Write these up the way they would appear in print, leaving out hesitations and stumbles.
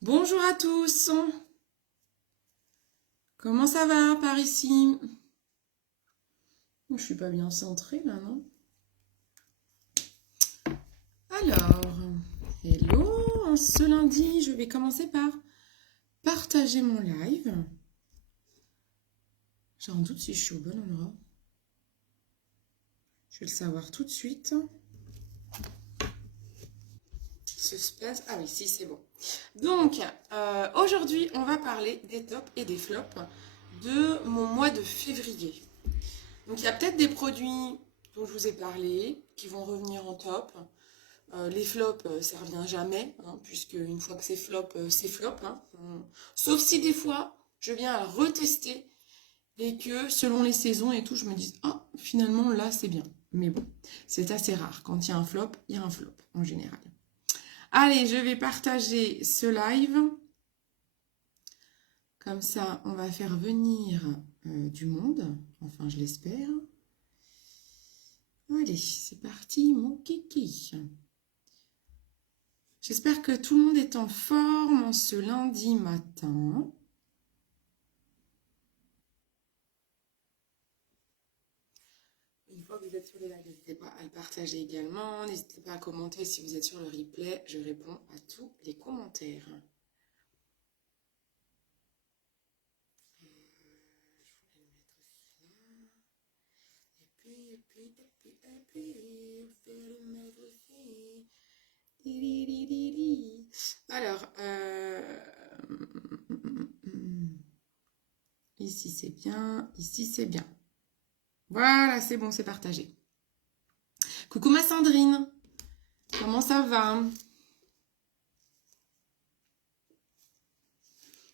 Bonjour à tous, comment ça va par ici? Je suis pas bien centrée là, non? Alors, hello, ce lundi, je vais commencer par partager mon live. J'ai un doute si je suis au bon endroit. Je vais le savoir tout de suite. Suspense. Ah oui, si, c'est bon. Donc, aujourd'hui, on va parler des tops et des flops de mon mois de février. Donc, il y a peut-être des produits dont je vous ai parlé qui vont revenir en top. Les flops, ça revient jamais, hein, puisque une fois que c'est flop. Hein. Sauf si des fois, je viens à retester et que selon les saisons et tout, je me dis, ah, finalement, là, c'est bien. Mais bon, c'est assez rare. Quand il y a un flop, il y a un flop, en général. Allez, je vais partager ce live. Comme ça, on va faire venir du monde. Enfin, je l'espère. Allez, c'est parti, mon kiki. J'espère que tout le monde est en forme en ce lundi matin. Une fois que vous êtes sur les lives, n'hésitez pas à le partager également. N'hésitez pas à commenter si vous êtes sur le replay. Je réponds à tous les commentaires. Je voulais le mettre aussi là. Et puis, on fait le mettre aussi. Alors, ici c'est bien, ici c'est bien. Voilà, c'est bon, c'est partagé. Coucou ma Sandrine, comment ça va?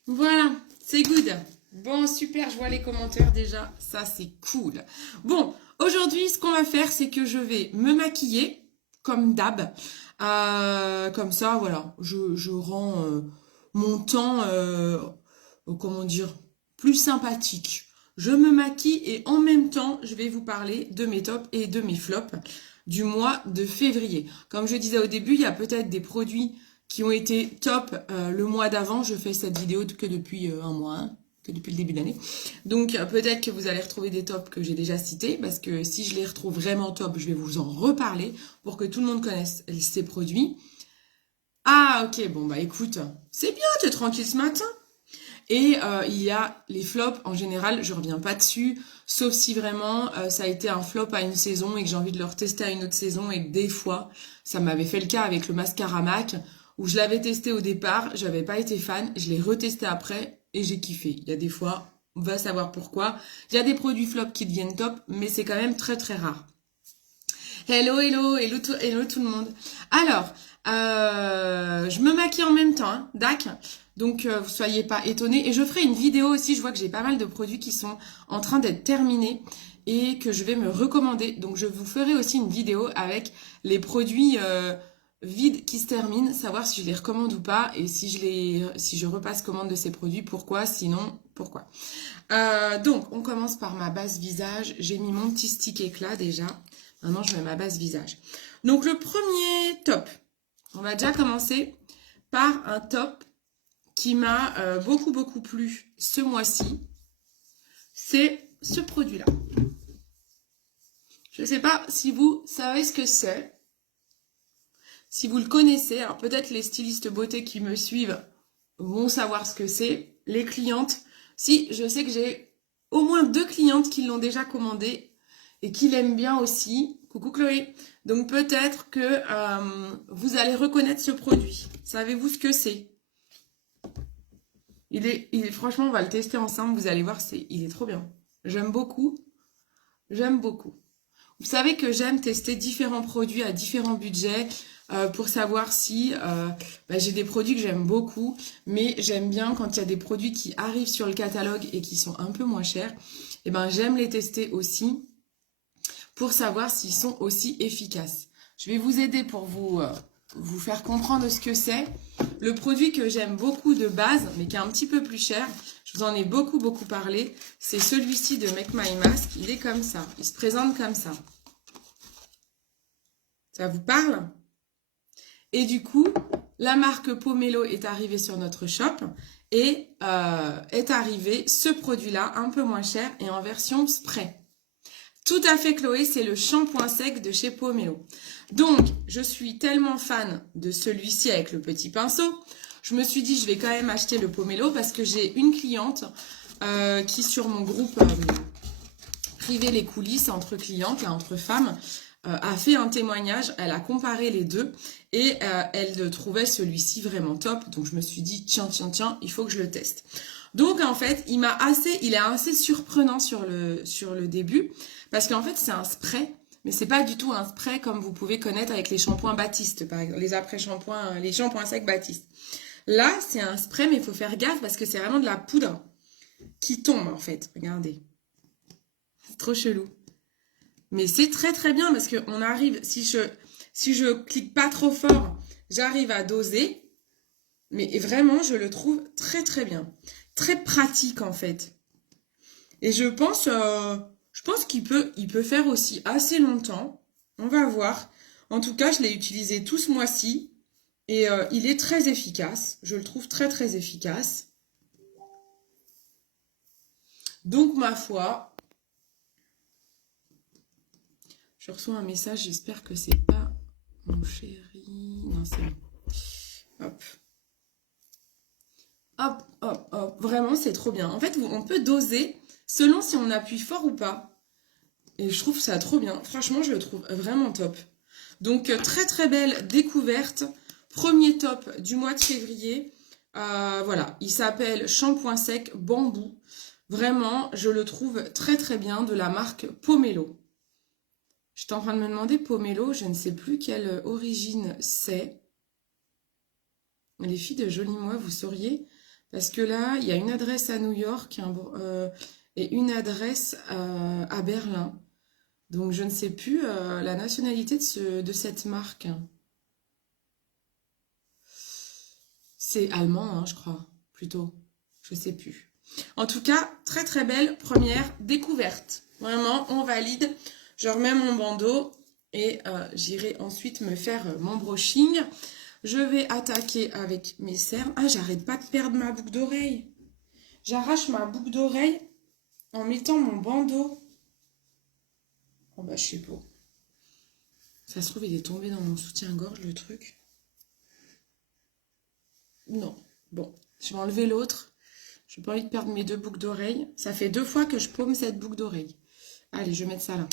Voilà, c'est good. Bon, super, je vois les commentaires déjà, ça c'est cool. Bon, aujourd'hui, ce qu'on va faire, c'est que je vais me maquiller, comme d'hab. Comme ça, voilà, je rends mon temps, comment dire, plus sympathique. Je me maquille et en même temps, je vais vous parler de mes tops et de mes flops du mois de février. Comme je disais au début, il y a peut-être des produits qui ont été top le mois d'avant. Je fais cette vidéo que depuis un mois, hein, que depuis le début de l'année. Donc peut-être que vous allez retrouver des tops que j'ai déjà cités, parce que si je les retrouve vraiment top, je vais vous en reparler pour que tout le monde connaisse ces produits. Ah ok, bon bah écoute, c'est bien, tu es tranquille ce matin. Et il y a les flops, en général, je reviens pas dessus, sauf si vraiment ça a été un flop à une saison et que j'ai envie de le retester à une autre saison et que des fois, ça m'avait fait le cas avec le mascara MAC, où je l'avais testé au départ, j'avais pas été fan, je l'ai retesté après et j'ai kiffé. Il y a des fois, on va savoir pourquoi. Il y a des produits flops qui deviennent top, mais c'est quand même très très rare. Hello, hello, hello, hello tout le monde. Alors, je me maquille en même temps, hein, dac. Donc, vous soyez pas étonnés. Et je ferai une vidéo aussi. Je vois que j'ai pas mal de produits qui sont en train d'être terminés et que je vais me recommander. Donc, je vous ferai aussi une vidéo avec les produits vides qui se terminent, savoir si je les recommande ou pas et si je repasse commande de ces produits, pourquoi, sinon, pourquoi. Donc, on commence par ma base visage. J'ai mis mon petit stick éclat déjà. Maintenant, je mets ma base visage. Donc, le premier top. On va déjà commencer par un top qui m'a beaucoup, beaucoup plu ce mois-ci. C'est ce produit-là. Je ne sais pas si vous savez ce que c'est. Si vous le connaissez, alors peut-être les stylistes beauté qui me suivent vont savoir ce que c'est. Les clientes, si, je sais que j'ai au moins 2 clientes qui l'ont déjà commandé et qui l'aiment bien aussi. Coucou Chloé. Donc peut-être que vous allez reconnaître ce produit. Savez-vous ce que c'est? Franchement, on va le tester ensemble. Vous allez voir, il est trop bien. J'aime beaucoup. J'aime beaucoup. Vous savez que j'aime tester différents produits à différents budgets pour savoir si j'ai des produits que j'aime beaucoup, mais j'aime bien quand il y a des produits qui arrivent sur le catalogue et qui sont un peu moins chers. Et ben j'aime les tester aussi pour savoir s'ils sont aussi efficaces. Je vais vous aider pour vous faire comprendre ce que c'est. Le produit que j'aime beaucoup de base, mais qui est un petit peu plus cher, je vous en ai beaucoup, beaucoup parlé, c'est celui-ci de Make My Mask. Il est comme ça, il se présente comme ça. Ça vous parle? Et du coup, la marque Pomelo est arrivée sur notre shop et est arrivé ce produit-là un peu moins cher et en version spray. Tout à fait Chloé, c'est le shampoing sec de chez Pomelo. Donc, je suis tellement fan de celui-ci avec le petit pinceau, je me suis dit je vais quand même acheter le Pomelo parce que j'ai une cliente qui sur mon groupe privé les coulisses entre clientes, là, entre femmes, a fait un témoignage, elle a comparé les deux et elle trouvait celui-ci vraiment top. Donc je me suis dit tiens, il faut que je le teste. Donc en fait, il est assez surprenant sur le début parce qu'en fait c'est un spray, mais c'est pas du tout un spray comme vous pouvez connaître avec les shampoings Baptiste par exemple, les après-shampoings, les shampoings secs Baptiste. Là, c'est un spray mais il faut faire gaffe parce que c'est vraiment de la poudre qui tombe en fait. Regardez. C'est trop chelou. Mais c'est très très bien parce que on arrive, si je clique pas trop fort, j'arrive à doser. Mais vraiment, je le trouve très très bien. Très pratique en fait. Et je pense qu'il peut faire aussi assez longtemps. On va voir. En tout cas, je l'ai utilisé tout ce mois-ci. Et il est très efficace. Je le trouve très très efficace. Donc ma foi... Je reçois un message, j'espère que c'est pas mon chéri. Non, c'est bon. Hop. Hop, hop, hop. Vraiment, c'est trop bien. En fait, on peut doser selon si on appuie fort ou pas. Et je trouve ça trop bien. Franchement, je le trouve vraiment top. Donc, très très belle découverte. Premier top du mois de février. Voilà, il s'appelle Shampoing sec bambou. Vraiment, je le trouve très très bien de la marque Pomelo. J'étais en train de me demander, Pomelo, je ne sais plus quelle origine c'est. Les filles de Joli-Moi, vous sauriez? Parce que là, il y a une adresse à New York et une adresse à Berlin. Donc, je ne sais plus la nationalité de cette marque. C'est allemand, hein, je crois, plutôt. Je ne sais plus. En tout cas, très très belle première découverte. Vraiment, on valide. Je remets mon bandeau et j'irai ensuite me faire mon brushing. Je vais attaquer avec mes cernes. Ah, j'arrête pas de perdre ma boucle d'oreille. J'arrache ma boucle d'oreille en mettant mon bandeau. Oh bah, je suis beau. Ça se trouve, il est tombé dans mon soutien-gorge, le truc. Non. Bon, je vais enlever l'autre. Je n'ai pas envie de perdre mes deux boucles d'oreille. Ça fait 2 fois que je paume cette boucle d'oreille. Allez, je vais mettre ça là.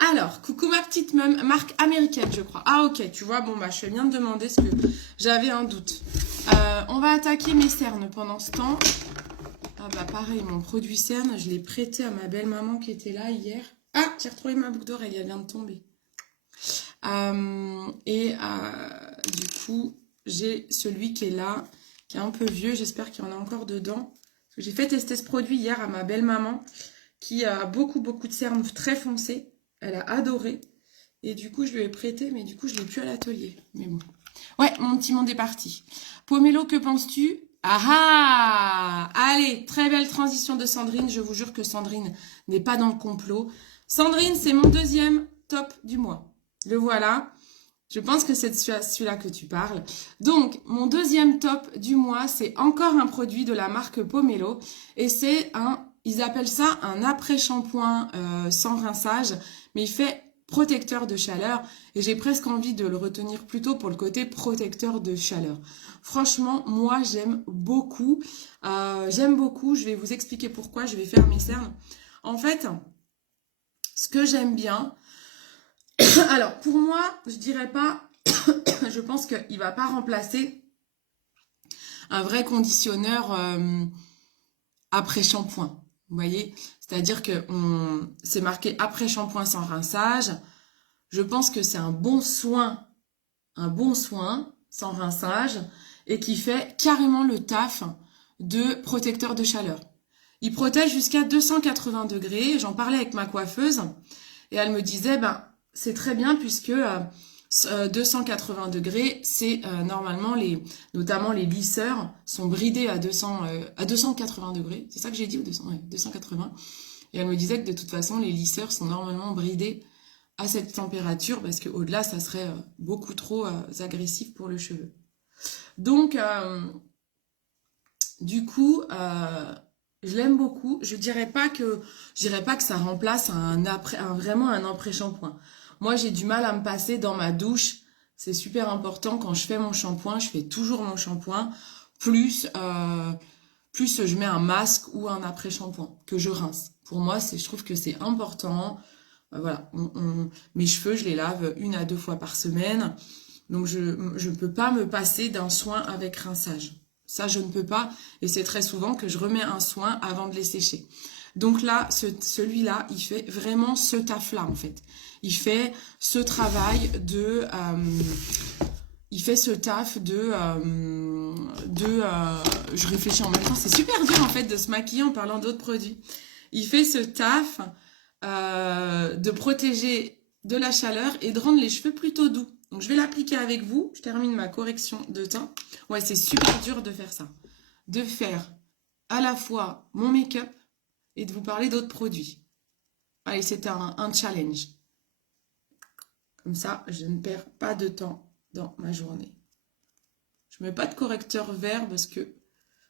Alors, coucou ma petite meuf, marque américaine, je crois. Ah, ok, tu vois, bon, bah, je fais bien de demander parce que j'avais un doute. On va attaquer mes cernes pendant ce temps. Ah, bah, pareil, mon produit cerne, je l'ai prêté à ma belle-maman qui était là hier. Ah, j'ai retrouvé ma boucle d'oreille, elle vient de tomber. Du coup, j'ai celui qui est là, qui est un peu vieux. J'espère qu'il y en a encore dedans. Parce que j'ai fait tester ce produit hier à ma belle-maman qui a beaucoup de cernes très foncées. Elle a adoré. Et du coup, je lui ai prêté, mais du coup, je ne l'ai plus à l'atelier. Mais bon. Ouais, mon petit monde est parti. Pomelo, que penses-tu? Ah ah! Allez, très belle transition de Sandrine. Je vous jure que Sandrine n'est pas dans le complot. Sandrine, c'est mon deuxième top du mois. Le voilà. Je pense que c'est celui-là que tu parles. Donc, mon deuxième top du mois, c'est encore un produit de la marque Pomelo. Et c'est ils appellent ça un après-shampoing sans rinçage. Mais il fait protecteur de chaleur. Et j'ai presque envie de le retenir plutôt pour le côté protecteur de chaleur. Franchement, moi, j'aime beaucoup. Je vais vous expliquer pourquoi. Je vais faire mes cernes. En fait, ce que j'aime bien... Alors, pour moi, je dirais pas... je pense qu'il ne va pas remplacer un vrai conditionneur après-shampoing. Vous voyez? C'est-à-dire que c'est marqué après-shampoing sans rinçage. Je pense que c'est un bon soin sans rinçage et qui fait carrément le taf de protecteur de chaleur. Il protège jusqu'à 280 degrés. J'en parlais avec ma coiffeuse et elle me disait, c'est très bien puisque 280 degrés, c'est normalement, notamment les lisseurs sont bridés à 280 degrés. C'est ça que j'ai dit, 280. Et elle me disait que de toute façon, les lisseurs sont normalement bridés à cette température parce qu'au-delà, ça serait beaucoup trop agressif pour le cheveu. Donc, du coup, je l'aime beaucoup. Je dirais pas que ça remplace vraiment un après-shampoing. Moi, j'ai du mal à me passer dans ma douche. C'est super important quand je fais mon shampoing. Je fais toujours mon shampoing. Plus, plus je mets un masque ou un après-shampoing que je rince. Pour moi, je trouve que c'est important. Voilà, mes cheveux, je les lave 1 à 2 fois par semaine. Donc, je ne peux pas me passer d'un soin avec rinçage. Ça, je ne peux pas. Et c'est très souvent que je remets un soin avant de les sécher. Donc là, celui-là, il fait vraiment ce taf-là, en fait. Il fait ce travail de... il fait ce taf je réfléchis en même temps. C'est super dur, en fait, de se maquiller en parlant d'autres produits. Il fait ce taf de protéger de la chaleur et de rendre les cheveux plutôt doux. Donc, je vais l'appliquer avec vous. Je termine ma correction de teint. Ouais, c'est super dur de faire ça. De faire à la fois mon make-up et de vous parler d'autres produits. Allez, c'est un challenge. Comme ça, je ne perds pas de temps dans ma journée. Je ne mets pas de correcteur vert parce que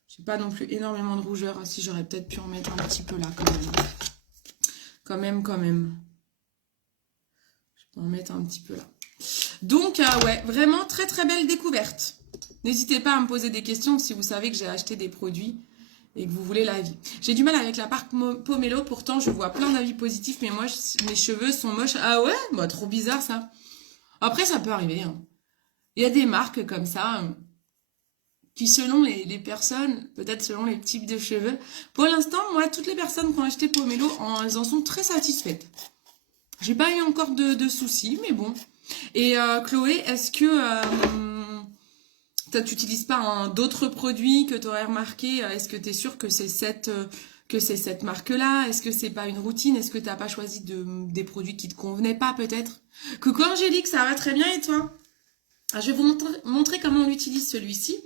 j'ai pas non plus énormément de rougeur. Ah si, j'aurais peut-être pu en mettre un petit peu là quand même. Quand même. Je peux en mettre un petit peu là. Donc, ouais, vraiment très très belle découverte. N'hésitez pas à me poser des questions si vous savez que j'ai acheté des produits et que vous voulez l'avis. J'ai du mal avec la marque Pomelo, pourtant je vois plein d'avis positifs, mais moi, mes cheveux sont moches. Ah ouais? Bah, trop bizarre ça. Après, ça peut arriver. Hein. Il y a des marques comme ça qui, selon les personnes, peut-être selon les types de cheveux, pour l'instant, moi, toutes les personnes qui ont acheté Pomelo, elles en sont très satisfaites. J'ai pas eu encore de soucis, mais bon. Et Chloé, est-ce que tu n'utilises pas d'autres produits que tu aurais remarqué? Est-ce que tu es sûre que c'est cette marque-là? Est-ce que c'est pas une routine? Est-ce que tu n'as pas choisi des produits qui te convenaient pas peut-être? Coucou Angélique, ça va très bien et toi? Je vais vous montrer comment on utilise celui-ci.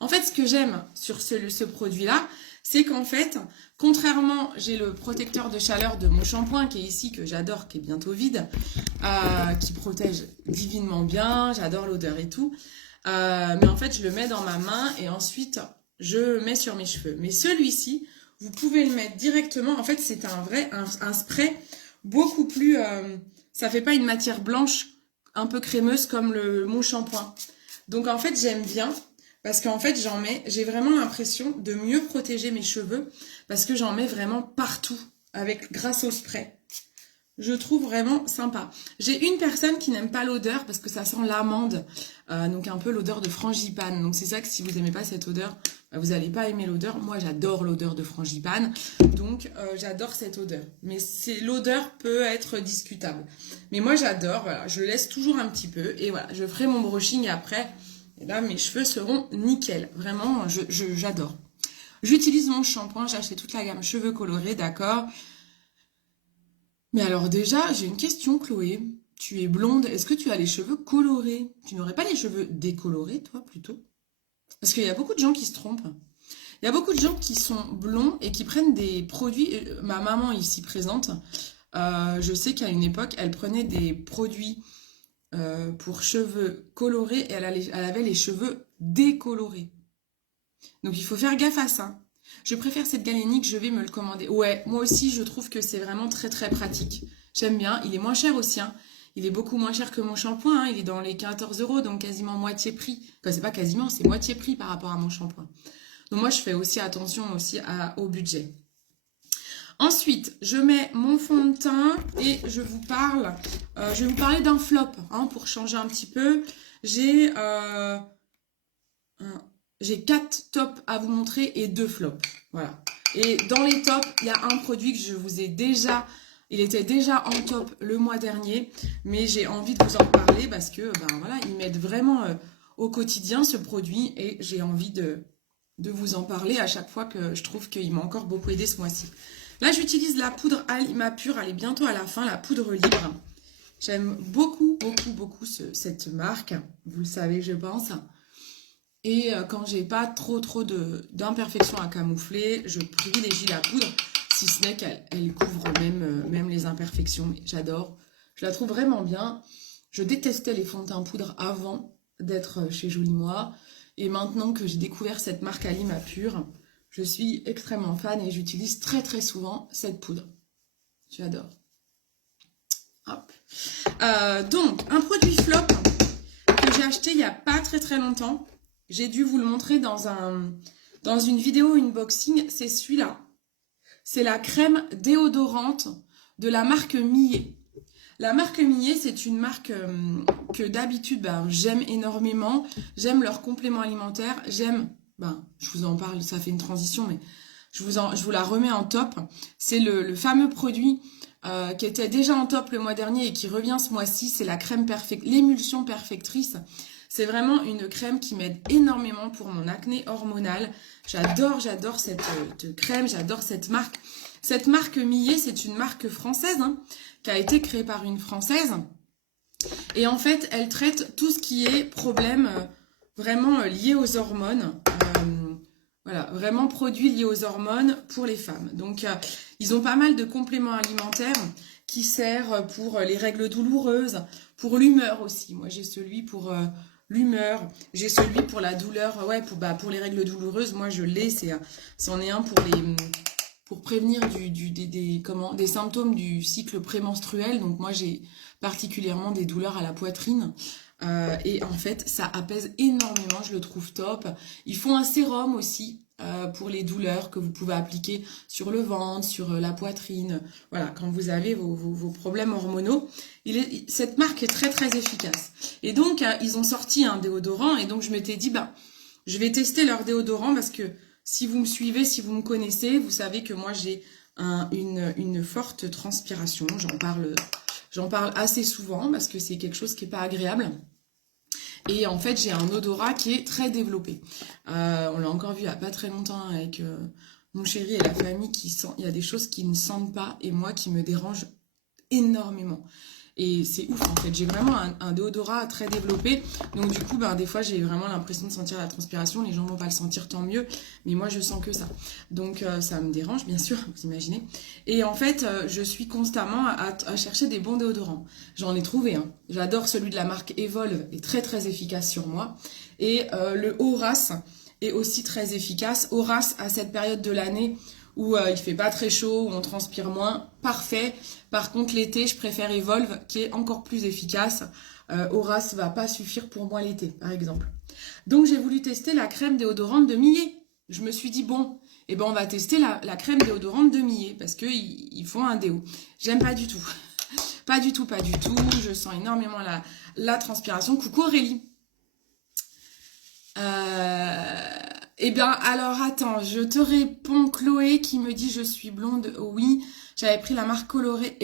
En fait, ce que j'aime sur ce produit-là, c'est qu'en fait, contrairement, j'ai le protecteur de chaleur de mon shampoing qui est ici, que j'adore, qui est bientôt vide, qui protège divinement bien, j'adore l'odeur et tout. Mais en fait, je le mets dans ma main et ensuite, je le mets sur mes cheveux. Mais celui-ci, vous pouvez le mettre directement. En fait, c'est un spray beaucoup plus... ça fait pas une matière blanche un peu crémeuse comme mon shampoing. Donc, en fait, j'aime bien parce qu'en fait, j'ai vraiment l'impression de mieux protéger mes cheveux parce que j'en mets vraiment partout grâce au spray. Je trouve vraiment sympa. J'ai une personne qui n'aime pas l'odeur parce que ça sent l'amande, donc un peu l'odeur de frangipane. Donc c'est ça que si vous n'aimez pas cette odeur, vous n'allez pas aimer l'odeur. Moi j'adore l'odeur de frangipane, donc j'adore cette odeur. Mais l'odeur peut être discutable. Mais moi j'adore, voilà, je le laisse toujours un petit peu et voilà, je ferai mon brushing après. Et là mes cheveux seront nickel. Vraiment, j'adore. J'utilise mon shampoing, j'ai acheté toute la gamme cheveux colorés, d'accord. Mais alors déjà, j'ai une question, Chloé. Tu es blonde, est-ce que tu as les cheveux colorés? Tu n'aurais pas les cheveux décolorés, toi, plutôt? Parce qu'il y a beaucoup de gens qui se trompent. Il y a beaucoup de gens qui sont blonds et qui prennent des produits... Ma maman ici présente, je sais qu'à une époque, elle prenait des produits pour cheveux colorés et elle avait les cheveux décolorés. Donc il faut faire gaffe à ça. Je préfère cette galénique, je vais me le commander. Ouais, moi aussi, je trouve que c'est vraiment très très pratique. J'aime bien, il est moins cher aussi. Hein. Il est beaucoup moins cher que mon shampoing. Hein. Il est dans les 14 €, donc quasiment moitié prix. Enfin, c'est pas quasiment, c'est moitié prix par rapport à mon shampoing. Donc moi, je fais aussi attention aussi au budget. Ensuite, je mets mon fond de teint et je vais vous parler d'un flop hein, pour changer un petit peu. J'ai 4 tops à vous montrer et 2 flops. Voilà. Et dans les tops, il y a un produit que je vous ai déjà... Il était déjà en top le mois dernier, mais j'ai envie de vous en parler parce que voilà, il m'aide vraiment au quotidien ce produit et j'ai envie de vous en parler à chaque fois que je trouve qu'il m'a encore beaucoup aidé ce mois-ci. Là, j'utilise la poudre Alima Pure, elle est bientôt à la fin, la poudre libre. J'aime beaucoup, beaucoup, beaucoup cette marque, vous le savez, je pense. Et quand j'ai pas trop d'imperfections à camoufler, je privilégie la poudre, si ce n'est qu'elle couvre même les imperfections. J'adore, je la trouve vraiment bien. Je détestais les fonds de teint poudre avant d'être chez Jolie Moi. Et maintenant que j'ai découvert cette marque Alima Pure, je suis extrêmement fan et j'utilise très très souvent cette poudre. J'adore. Hop. Donc, un produit flop que j'ai acheté il n'y a pas très très longtemps. J'ai dû vous le montrer dans une vidéo unboxing. C'est celui-là. C'est la crème déodorante de la marque Millet. La marque Millet, c'est une marque que d'habitude j'aime énormément. J'aime leurs compléments alimentaires. J'aime, je vous en parle, ça fait une transition, mais je vous la remets en top. C'est le fameux produit qui était déjà en top le mois dernier et qui revient ce mois-ci. C'est la crème l'émulsion perfectrice. C'est vraiment une crème qui m'aide énormément pour mon acné hormonal. J'adore cette crème, j'adore cette marque. Cette marque Millet, c'est une marque française qui a été créée par une Française. Et en fait, elle traite tout ce qui est problème vraiment lié aux hormones. Voilà, vraiment produits liés aux hormones pour les femmes. Donc, ils ont pas mal de compléments alimentaires qui servent pour les règles douloureuses, pour l'humeur aussi. Moi, j'ai celui pour l'humeur, j'ai celui pour la douleur, pour les règles douloureuses. Moi, je l'ai, c'en est un pour prévenir des symptômes du cycle prémenstruel. Donc, moi, j'ai particulièrement des douleurs à la poitrine. Et en fait, ça apaise énormément, je le trouve top. Ils font un sérum aussi pour les douleurs que vous pouvez appliquer sur le ventre, sur la poitrine. Voilà, quand vous avez vos problèmes hormonaux. Cette marque est très très efficace. Et donc, ils ont sorti un déodorant et donc je m'étais dit, je vais tester leur déodorant parce que si vous me suivez, si vous me connaissez, vous savez que moi j'ai une forte transpiration. J'en parle assez souvent parce que c'est quelque chose qui n'est pas agréable. Et en fait, j'ai un odorat qui est très développé. On l'a encore vu il n'y a pas très longtemps avec mon chéri et la famille il y a des choses qui ne sentent pas et moi qui me dérangent énormément. Et c'est ouf en fait, j'ai vraiment un déodorat très développé. Donc du coup, des fois j'ai vraiment l'impression de sentir la transpiration. Les gens vont pas le sentir, tant mieux. Mais moi je sens que ça. Donc ça me dérange bien sûr, vous imaginez. Et en fait, je suis constamment à chercher des bons déodorants. J'en ai trouvé un. J'adore celui de la marque Evolve, est très très efficace sur moi. Et le Horace est aussi très efficace. Horace, à cette période de l'année où il fait pas très chaud, où on transpire moins, parfait. Par contre, l'été, je préfère Evolve, qui est encore plus efficace. Horace va pas suffire pour moi l'été, par exemple. Donc, j'ai voulu tester la crème déodorante de Millet. Je me suis dit, bon, on va tester la crème déodorante de Millet, parce qu'ils font un déo. J'aime pas du tout. Pas du tout, pas du tout. Je sens énormément la transpiration. Coucou Aurélie. Alors attends, je te réponds Chloé qui me dit je suis blonde. Oui, j'avais pris la marque colorée.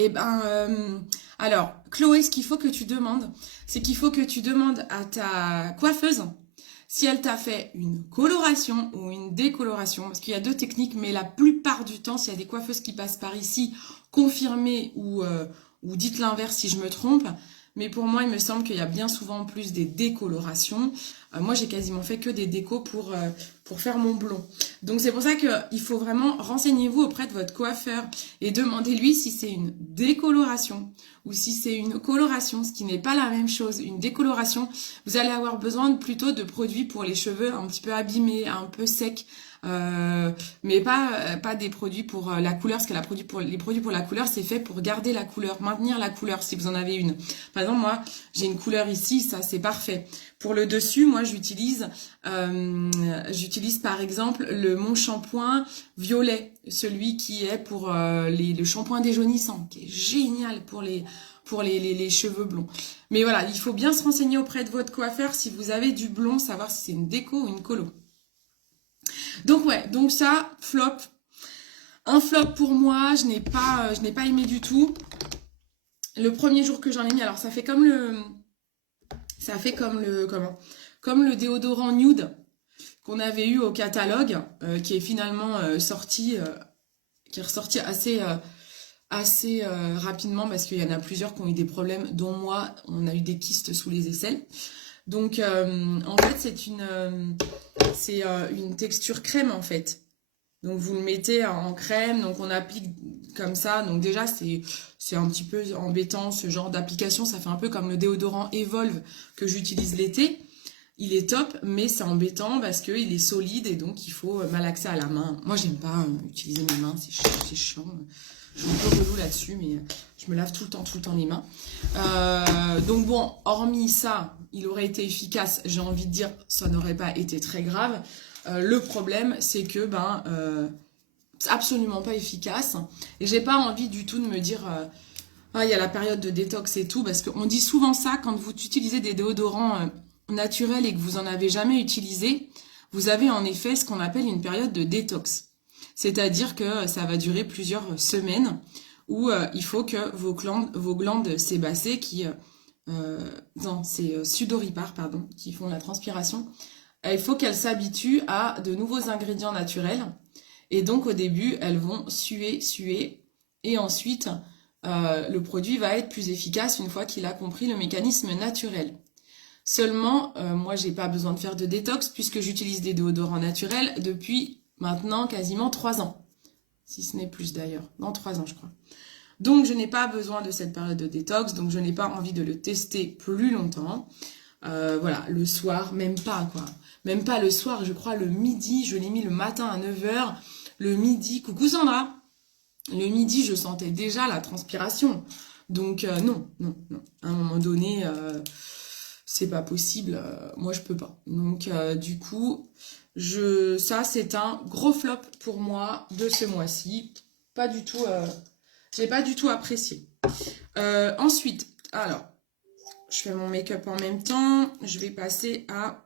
Alors Chloé, ce qu'il faut que tu demandes, c'est qu'il faut que tu demandes à ta coiffeuse si elle t'a fait une coloration ou une décoloration, parce qu'il y a deux techniques, mais la plupart du temps, s'il y a des coiffeuses qui passent par ici, confirmez ou dites l'inverse si je me trompe. Mais pour moi, il me semble qu'il y a bien souvent plus des décolorations. Moi, j'ai quasiment fait que des décos pour faire mon blond. Donc, c'est pour ça qu'il faut vraiment renseignez-vous auprès de votre coiffeur et demandez-lui si c'est une décoloration ou si c'est une coloration, ce qui n'est pas la même chose. Une décoloration, vous allez avoir besoin plutôt de produits pour les cheveux un petit peu abîmés, un peu secs. Mais pas des produits pour la couleur, parce que les produits pour la couleur, c'est fait pour garder la couleur, maintenir la couleur si vous en avez une. Par exemple, moi, j'ai une couleur ici, ça c'est parfait. Pour le dessus, moi j'utilise par exemple mon shampoing violet, celui qui est pour le shampoing déjaunissant, qui est génial pour les cheveux blonds. Mais voilà, il faut bien se renseigner auprès de votre coiffeur si vous avez du blond, savoir si c'est une déco ou une colo. Donc ça, flop. Un flop pour moi, je n'ai pas aimé du tout. Le premier jour que j'en ai mis, alors ça fait comme le déodorant nude qu'on avait eu au catalogue, qui est finalement qui est ressorti assez rapidement parce qu'il y en a plusieurs qui ont eu des problèmes, dont moi, on a eu des kystes sous les aisselles. Donc en fait c'est une texture crème en fait. Donc vous le mettez en crème, donc on applique comme ça. Donc déjà c'est un petit peu embêtant ce genre d'application. Ça fait un peu comme le déodorant Evolve que j'utilise l'été. il est top, mais c'est embêtant parce qu'il est solide et donc il faut malaxer à la main. Moi, j'aime pas utiliser mes mains, c'est chiant. Je suis un peu relou là-dessus, mais je me lave tout le temps les mains. Donc bon, hormis ça, il aurait été efficace. J'ai envie de dire, ça n'aurait pas été très grave. Le problème, c'est que c'est absolument pas efficace. Et j'ai pas envie du tout de me dire, ah, il y a la période de détox et tout, parce qu'on dit souvent ça quand vous utilisez des déodorants naturels et que vous en avez jamais utilisé. Vous avez en effet ce qu'on appelle une période de détox. C'est-à-dire que ça va durer plusieurs semaines où il faut que vos glandes sébacées c'est sudoripares, pardon, qui font la transpiration, il faut qu'elles s'habituent à de nouveaux ingrédients naturels. Et donc au début, elles vont suer, et ensuite le produit va être plus efficace une fois qu'il a compris le mécanisme naturel. Seulement, moi j'ai pas besoin de faire de détox puisque j'utilise des déodorants naturels depuis maintenant quasiment 3 ans. Si ce n'est plus d'ailleurs, dans 3 ans je crois. Donc je n'ai pas besoin de cette période de détox, donc je n'ai pas envie de le tester plus longtemps. Voilà, le soir, même pas quoi. Même pas le soir, je crois le midi, je l'ai mis le matin à 9h. Le midi, coucou Sandra. Le midi, je sentais déjà la transpiration. Donc non. À un moment donné, c'est pas possible. Moi, je peux pas. Donc du coup, ça c'est un gros flop pour moi de ce mois-ci. Pas du tout. J'ai pas du tout apprécié. Ensuite, alors, je fais mon make-up en même temps. Je vais passer à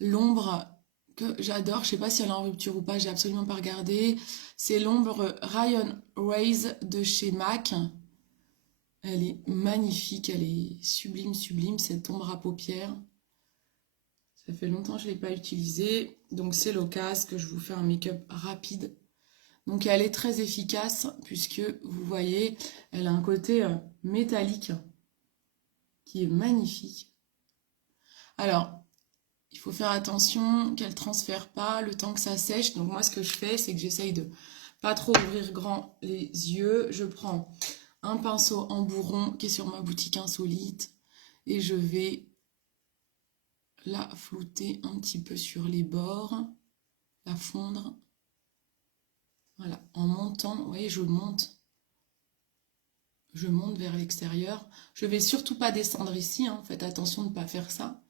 l'ombre que j'adore. Je sais pas si elle est en rupture ou pas. J'ai absolument pas regardé. C'est l'ombre Ryan Rays de chez MAC. Elle est magnifique. Elle est sublime, cette ombre à paupières. Ça fait longtemps que je l'ai pas utilisée. Donc c'est l'occasion que je vous fais un make-up rapide. Donc elle est très efficace puisque vous voyez, elle a un côté métallique qui est magnifique. Alors, il faut faire attention qu'elle ne transfère pas le temps que ça sèche. Donc moi ce que je fais, c'est que j'essaye de pas trop ouvrir grand les yeux. Je prends un pinceau en bourron qui est sur ma boutique insolite et je vais la flouter un petit peu sur les bords, la fondre. Voilà, en montant, vous voyez, je monte vers l'extérieur. Je vais surtout pas descendre ici, hein. Faites attention de ne pas faire ça.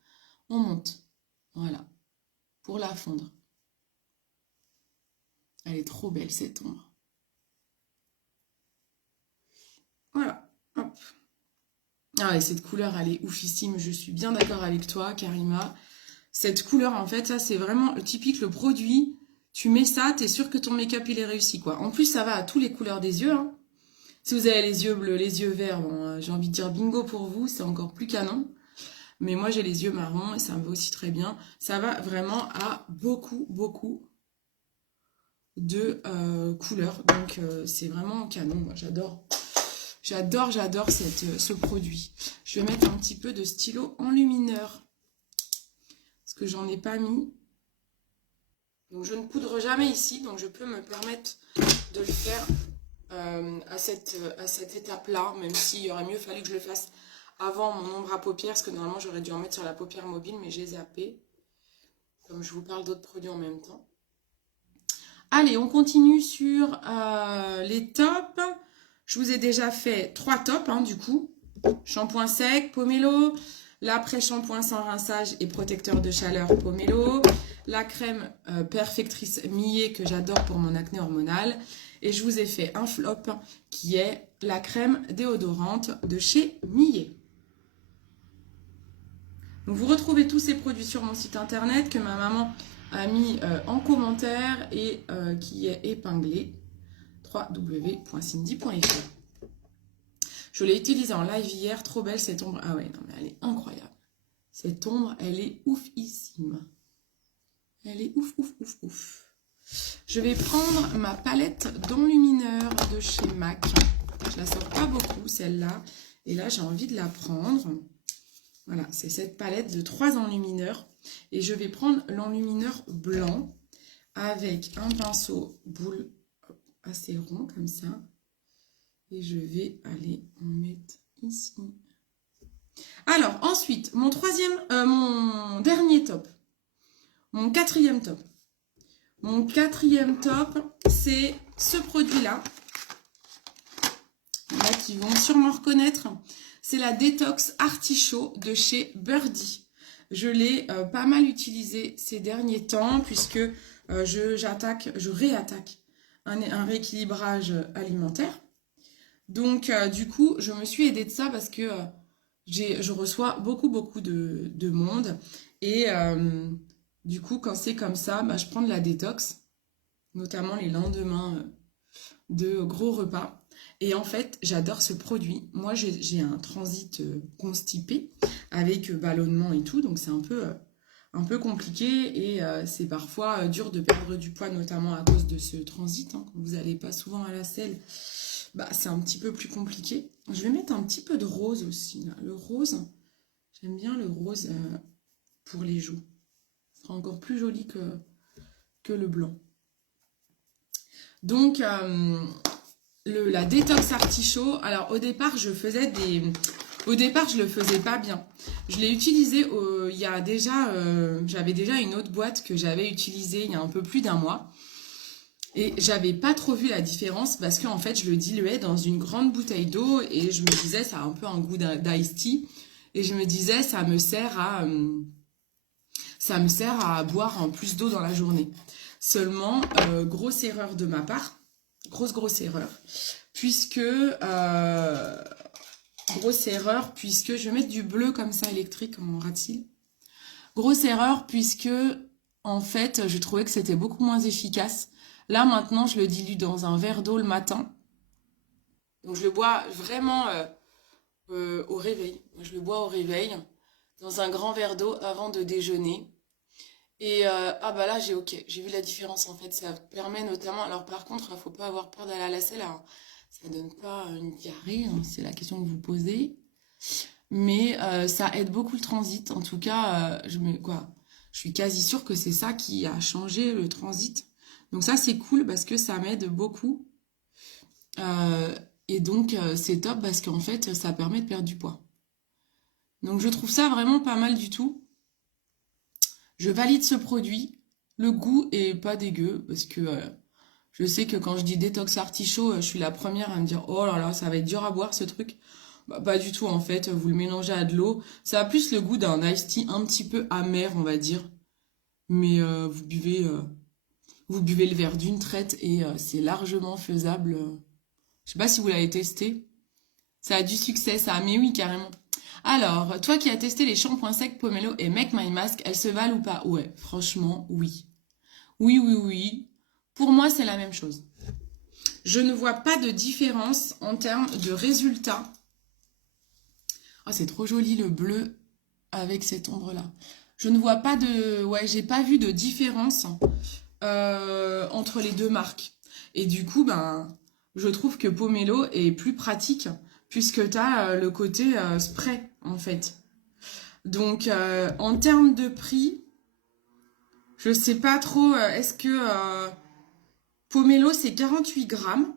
On monte, voilà, pour la fondre. Elle est trop belle cette ombre. Voilà, hop. Ah, et cette couleur, elle est oufissime. Je suis bien d'accord avec toi, Karima. Cette couleur, en fait, ça, c'est vraiment typique, le produit. Tu mets ça, t'es sûr que ton make-up, il est réussi, quoi. En plus, ça va à tous les couleurs des yeux, hein. Si vous avez les yeux bleus, les yeux verts, bon, j'ai envie de dire bingo pour vous, c'est encore plus canon. Mais moi, j'ai les yeux marrons et ça me va aussi très bien. Ça va vraiment à beaucoup de couleurs. Donc, c'est vraiment canon. Moi, j'adore ce produit. Je vais mettre un petit peu de stylo enlumineur. Parce que j'en ai pas mis. Donc, je ne poudre jamais ici. Donc, je peux me permettre de le faire à cette étape-là. Même s'il aurait mieux fallu que je le fasse avant mon ombre à paupières, parce que normalement j'aurais dû en mettre sur la paupière mobile, mais j'ai zappé. Comme je vous parle d'autres produits en même temps. Allez, on continue sur les tops. Je vous ai déjà fait 3 tops, hein, du coup. Shampoing sec, Pomelo. L'après-shampoing sans rinçage et protecteur de chaleur, Pomelo. La crème perfectrice Millet que j'adore pour mon acné hormonal. Et je vous ai fait un flop qui est la crème déodorante de chez Millet. Donc vous retrouvez tous ces produits sur mon site internet que ma maman a mis en commentaire et qui est épinglé www.cindy.fr. Je l'ai utilisée en live hier, trop belle cette ombre. Ah ouais, non mais elle est incroyable. Cette ombre, elle est oufissime. Elle est ouf. Je vais prendre ma palette d'enlumineur de chez MAC. Je la sors pas beaucoup celle-là. Et là, j'ai envie de la prendre. Voilà, c'est cette palette de 3 enlumineurs. Et je vais prendre l'enlumineur blanc avec un pinceau boule assez rond comme ça. Et je vais aller en mettre ici. Alors, ensuite, mon dernier top. Mon quatrième top. Mon quatrième top, c'est ce produit-là. Il y en a qui vont sûrement reconnaître. C'est la détox artichaut de chez Birdie. Je l'ai pas mal utilisé ces derniers temps puisque je réattaque un rééquilibrage alimentaire. Donc, du coup, je me suis aidée de ça parce que je reçois beaucoup de monde. Et du coup, quand c'est comme ça, bah, je prends de la détox, notamment les lendemains de gros repas. Et en fait, j'adore ce produit. Moi, j'ai un transit constipé avec ballonnement et tout, donc c'est un peu compliqué et c'est parfois dur de perdre du poids, notamment à cause de ce transit. Hein. Quand vous n'allez pas souvent à la selle, bah, c'est un petit peu plus compliqué. Je vais mettre un petit peu de rose aussi. Là. Le rose, j'aime bien le rose pour les joues. Ce sera encore plus joli que le blanc. Donc, la détox artichaut, alors au départ, je le faisais pas bien. Je l'ai utilisé, il y a déjà, j'avais déjà une autre boîte que j'avais utilisée il y a un peu plus d'un mois. Et j'avais pas trop vu la différence parce qu'en fait, je le diluais dans une grande bouteille d'eau et je me disais, ça a un peu un goût d'ice tea. Et je me disais, ça me sert à boire en plus d'eau dans la journée. Seulement, grosse erreur de ma part. Grosse erreur. Puisque je vais mettre du bleu comme ça électrique en rat-il. Grosse erreur puisque en fait je trouvais que c'était beaucoup moins efficace. Là maintenant je le dilue dans un verre d'eau le matin. Donc je le bois vraiment au réveil. Je le bois au réveil dans un grand verre d'eau avant de déjeuner. Et ah bah là j'ai vu la différence en fait. Ça permet notamment, alors par contre il ne faut pas avoir peur d'aller à la selle. Alors, ça donne pas une diarrhée, hein, c'est la question que vous posez. Mais ça aide beaucoup le transit. En tout cas, je suis quasi sûre que c'est ça qui a changé le transit. Donc ça, c'est cool parce que ça m'aide beaucoup. Et donc, c'est top parce qu'en fait, ça permet de perdre du poids. Donc, je trouve ça vraiment pas mal du tout. Je valide ce produit. Le goût est pas dégueu parce que je sais que quand je dis détox artichaut, je suis la première à me dire « Oh là là, ça va être dur à boire ce truc ». Bah, pas du tout en fait, vous le mélangez à de l'eau. Ça a plus le goût d'un iced tea un petit peu amer, on va dire. Mais vous buvez le verre d'une traite et c'est largement faisable. Je sais pas si vous l'avez testé. Ça a du succès, ça. Mais oui, carrément. Alors, toi qui as testé les shampoings secs Pomelo et Make My Mask, elles se valent ou pas? Ouais, franchement, oui. Oui. Pour moi, c'est la même chose. Je ne vois pas de différence en termes de résultats. Oh, c'est trop joli le bleu avec cette ombre-là. Je ne vois pas de... Ouais, j'ai pas vu de différence entre les deux marques. Et du coup, ben, je trouve que Pomelo est plus pratique puisque tu as le côté spray, en fait. Donc, en termes de prix, je sais pas trop, est-ce que Pomelo, c'est 48 grammes.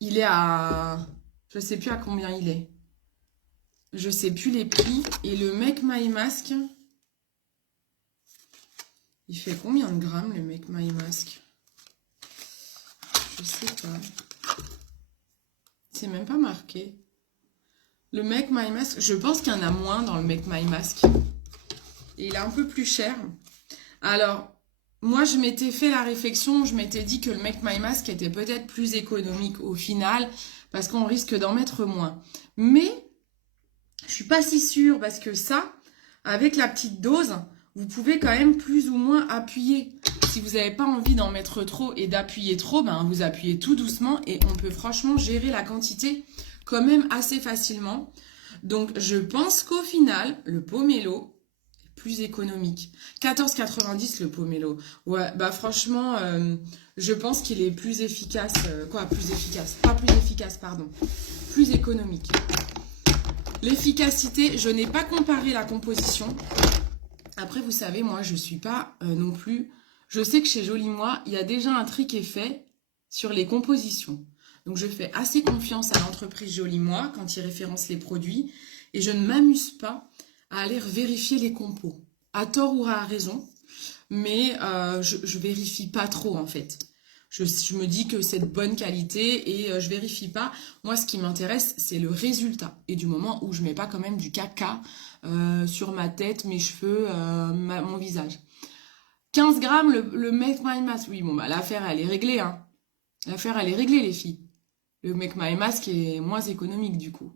Il est à... Je sais plus à combien il est. Je sais plus les prix. Et le Make My Mask, il fait combien de grammes le Make My Mask? Je sais pas. C'est même pas marqué. Le Make My Mask, je pense qu'il y en a moins dans le Make My Mask. Et il est un peu plus cher. Alors, moi je m'étais fait la réflexion, je m'étais dit que le Make My Mask était peut-être plus économique au final, parce qu'on risque d'en mettre moins. Mais je suis pas si sûre parce que ça, avec la petite dose, vous pouvez quand même plus ou moins appuyer. Si vous n'avez pas envie d'en mettre trop et d'appuyer trop, ben vous appuyez tout doucement et on peut franchement gérer la quantité quand même assez facilement. Donc je pense qu'au final, le Pomelo est plus économique. 14,90 le Pomelo. Ouais, bah franchement, je pense qu'il est plus efficace. Plus efficace? Pas plus efficace, pardon. Plus économique. L'efficacité, je n'ai pas comparé la composition. Après, vous savez, moi, je ne suis pas non plus... Je sais que chez Joli Moi, il y a déjà un tri qui est fait sur les compositions. Donc, je fais assez confiance à l'entreprise Joli Moi quand ils référencent les produits. et je ne m'amuse pas à aller vérifier les compos. À tort ou à raison, mais je vérifie pas trop en fait. Je me dis que c'est de bonne qualité et je vérifie pas. Moi, ce qui m'intéresse, c'est le résultat. Et du moment où je mets pas quand même du caca sur ma tête, mes cheveux, mon visage. 15 grammes, le Make My Mask. Oui, bon, bah l'affaire, elle est réglée, hein. L'affaire, elle est réglée, les filles. Le Make My Mask est moins économique, du coup.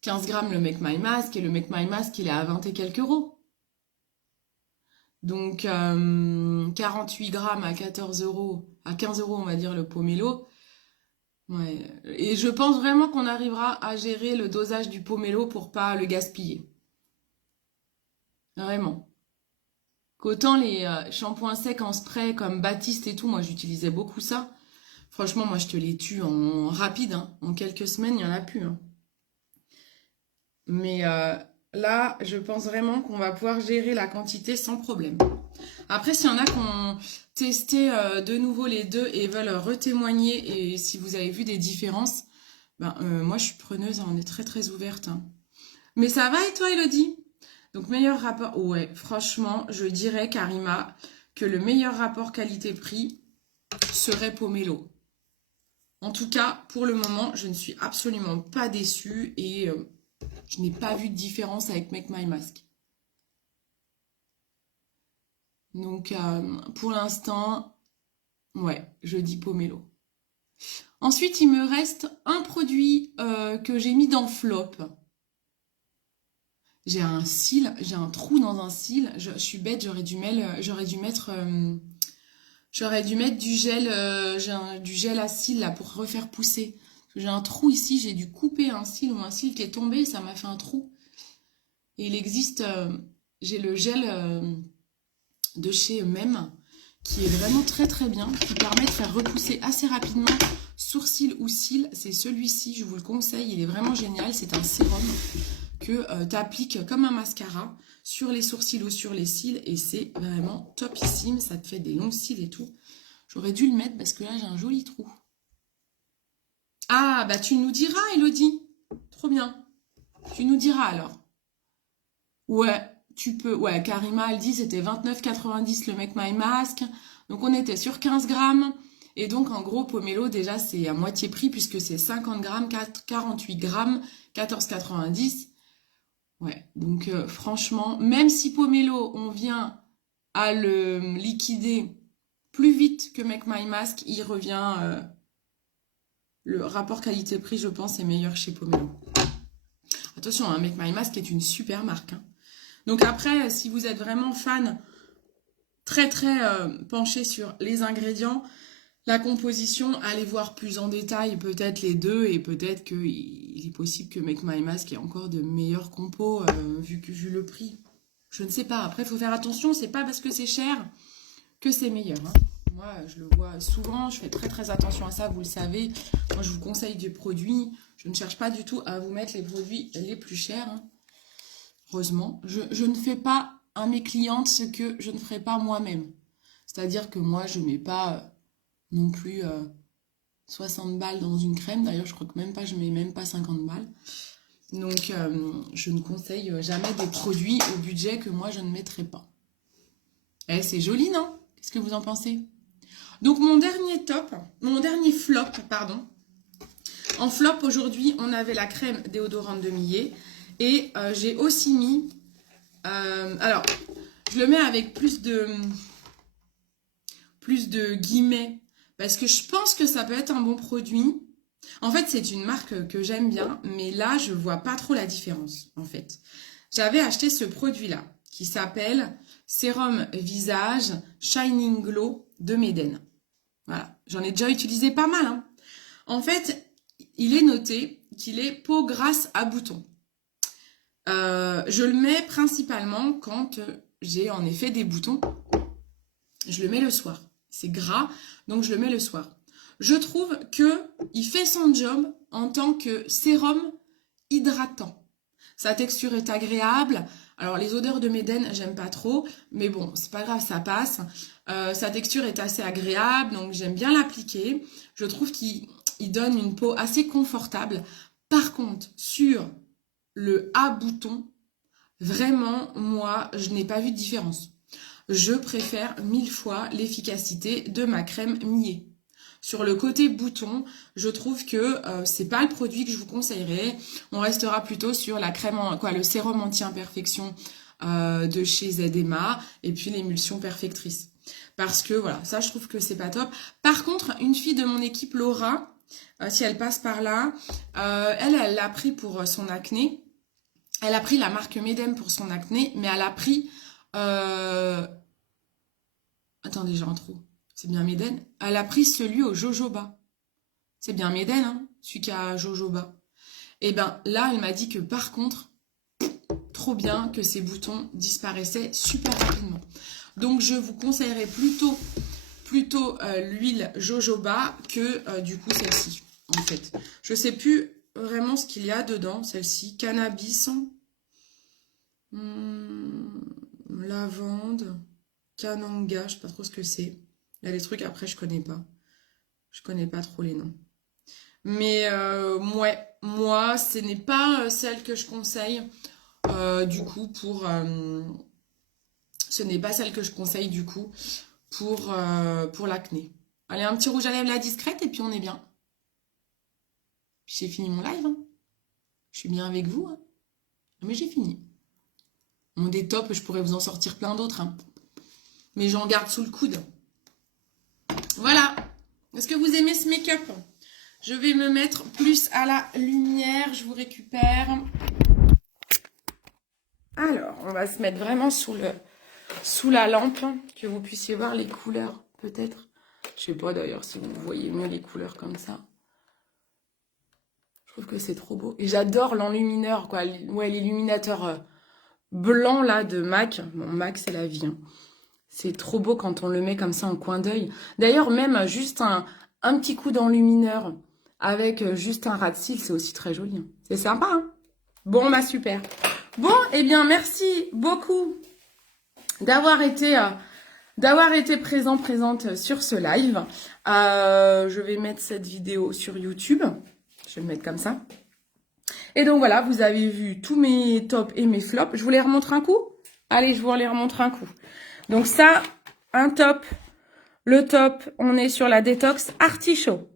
15 grammes, le Make My Mask, et le Make My Mask, il est à 20 et quelques euros. Donc, 48 grammes à 14 euros, à 15 euros, on va dire, le pomelo. Ouais. Et je pense vraiment qu'on arrivera à gérer le dosage du pomelo pour pas le gaspiller. Vraiment. Qu'autant les shampoings secs en spray comme Baptiste et tout, moi j'utilisais beaucoup ça. Franchement, moi je te les tue en rapide, hein. En quelques semaines, il n'y en a plus, hein. Mais là, je pense vraiment qu'on va pouvoir gérer la quantité sans problème. Après, s'il y en a qui ont testé de nouveau les deux et veulent retémoigner, et si vous avez vu des différences, ben, moi je suis preneuse, hein, on est très très ouverte, hein. Mais ça va et toi, Elodie? Donc, meilleur rapport... Ouais, franchement, je dirais, Karima, que le meilleur rapport qualité-prix serait Pomelo. En tout cas, pour le moment, je ne suis absolument pas déçue et je n'ai pas vu de différence avec Make My Mask. Donc, pour l'instant, ouais, je dis Pomelo. Ensuite, il me reste un produit que j'ai mis dans Flop. J'ai un cil, j'ai un trou dans un cil. Je suis bête, j'aurais dû mettre du gel, du gel à cils là pour refaire pousser. J'ai un trou ici, j'ai dû couper un cil ou un cil qui est tombé, ça m'a fait un trou. Et il existe, j'ai le gel de chez Mem qui est vraiment très très bien, qui permet de faire repousser assez rapidement sourcils ou cils. C'est celui-ci, je vous le conseille, il est vraiment génial. C'est un sérum que tu appliques comme un mascara sur les sourcils ou sur les cils et c'est vraiment topissime, ça te fait des longs cils et tout. J'aurais dû le mettre parce que là j'ai un joli trou. Ah bah tu nous diras, Elodie. Trop bien. Tu nous diras alors. Ouais, tu peux. Ouais, Karima elle dit c'était 29,90 le Make My Mask. Donc on était sur 15 grammes. Et donc en gros Pomelo déjà c'est à moitié prix puisque c'est 50 grammes, 48 grammes, 14,90. Ouais, donc franchement, même si Pomelo, on vient à le liquider plus vite que Make My Mask, il revient, le rapport qualité-prix, je pense, est meilleur chez Pomelo. Attention, hein, Make My Mask est une super marque, hein. Donc après, si vous êtes vraiment fan, très très penché sur les ingrédients, la composition, allez voir plus en détail peut-être les deux et peut-être qu'il est possible que Make My Mask ait encore de meilleurs compos vu le prix. Je ne sais pas. Après, il faut faire attention. C'est pas parce que c'est cher que c'est meilleur, hein. Moi, je le vois souvent. Je fais très très attention à ça. Vous le savez. Moi, je vous conseille des produits. Je ne cherche pas du tout à vous mettre les produits les plus chers, hein. Heureusement. Je ne fais pas à mes clientes ce que je ne ferai pas moi-même. C'est-à-dire que moi, je ne mets pas... non plus 60 balles dans une crème. D'ailleurs, je crois que même pas, je mets même pas 50 balles. Donc, je ne conseille jamais des produits au budget que moi, je ne mettrai pas. Eh, c'est joli, non? Qu'est-ce que vous en pensez? Donc, mon dernier flop, pardon. En flop, aujourd'hui, on avait la crème déodorante de Millet. Et j'ai aussi mis... alors, je le mets avec plus de guillemets parce que je pense que ça peut être un bon produit. En fait, c'est une marque que j'aime bien, mais là, je vois pas trop la différence, en fait. J'avais acheté ce produit-là, qui s'appelle Sérum Visage Shining Glow de Meden. Voilà, j'en ai déjà utilisé pas mal, hein. En fait, il est noté qu'il est peau grasse à boutons. Je le mets principalement quand j'ai en effet des boutons. Je le mets le soir. C'est gras, donc je le mets le soir. Je trouve qu'il fait son job en tant que sérum hydratant. Sa texture est agréable. Alors les odeurs de Meden, j'aime pas trop, mais bon, c'est pas grave, ça passe. Sa texture est assez agréable, donc j'aime bien l'appliquer. Je trouve qu'il donne une peau assez confortable. Par contre, sur le A bouton, vraiment, moi, je n'ai pas vu de différence. Je préfère 1000 fois l'efficacité de ma crème Millet. Sur le côté bouton, je trouve que c'est pas le produit que je vous conseillerais. On restera plutôt sur la crème, le sérum anti-imperfection de chez ZMA et puis l'émulsion perfectrice. Parce que voilà, ça je trouve que c'est pas top. Par contre, une fille de mon équipe, Laura, si elle passe par là, elle l'a pris pour son acné. Elle a pris la marque Medem pour son acné, mais elle a pris... Attendez, j'ai un trou. C'est bien Méden. Elle a pris celui au jojoba. C'est bien Méden, hein, celui qui a jojoba. Et ben là, elle m'a dit que par contre, trop bien, que ces boutons disparaissaient super rapidement. Donc je vous conseillerais plutôt l'huile jojoba que du coup celle-ci, en fait. Je sais plus vraiment ce qu'il y a dedans, celle-ci. Cannabis, lavande, cananga, je sais pas trop ce que c'est. Il y a des trucs après je connais pas. Je connais pas trop les noms. Mais ouais, moi ce n'est pas celle que je conseille du coup pour ce n'est pas celle que je conseille du coup pour l'acné. Allez, un petit rouge à lèvres la discrète et puis on est bien. Puis j'ai fini mon live, hein. Je suis bien avec vous, hein. Mais j'ai fini. Bon, des tops, je pourrais vous en sortir plein d'autres, hein. Mais j'en garde sous le coude. Voilà. Est-ce que vous aimez ce make-up? Je vais me mettre plus à la lumière. Je vous récupère. Alors, on va se mettre vraiment sous la lampe, que vous puissiez voir les couleurs, peut-être. Je sais pas d'ailleurs si vous voyez mieux les couleurs comme ça. Je trouve que c'est trop beau. Et j'adore l'enlumineur, quoi. Ouais, l'illuminateur blanc, là, de MAC. Bon, MAC, c'est la vie, hein. C'est trop beau quand on le met comme ça en coin d'œil. D'ailleurs, même juste un petit coup d'enlumineur avec juste un ras de cils, c'est aussi très joli, hein. C'est sympa, hein. Bon, bah super. Bon, eh bien, merci beaucoup d'avoir été présente sur ce live. Je vais mettre cette vidéo sur YouTube. Je vais le mettre comme ça. Et donc voilà, vous avez vu tous mes tops et mes flops. Je vous les remontre un coup. Allez, je vous les remontre un coup. Donc ça, un top. Le top, on est sur la détox artichaut.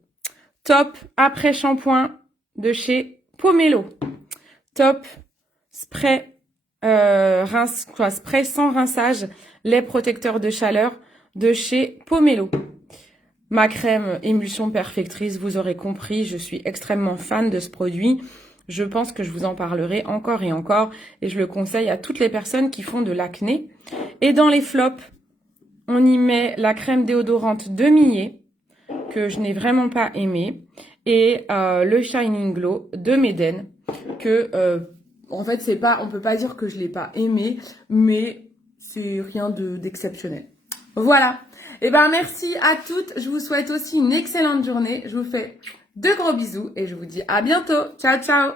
Top après shampoing de chez Pomelo. Top spray spray sans rinçage, lait protecteur de chaleur de chez Pomelo. Ma crème émulsion perfectrice, vous aurez compris, je suis extrêmement fan de ce produit. Je pense que je vous en parlerai encore et encore et je le conseille à toutes les personnes qui font de l'acné. Et dans les flops, on y met la crème déodorante de Millet que je n'ai vraiment pas aimé et le Shining Glow de Méden que en fait c'est pas, on peut pas dire que je l'ai pas aimé, mais c'est rien d'exceptionnel. Voilà. Et ben merci à toutes. Je vous souhaite aussi une excellente journée. Je vous fais de gros bisous et je vous dis à bientôt. Ciao ciao.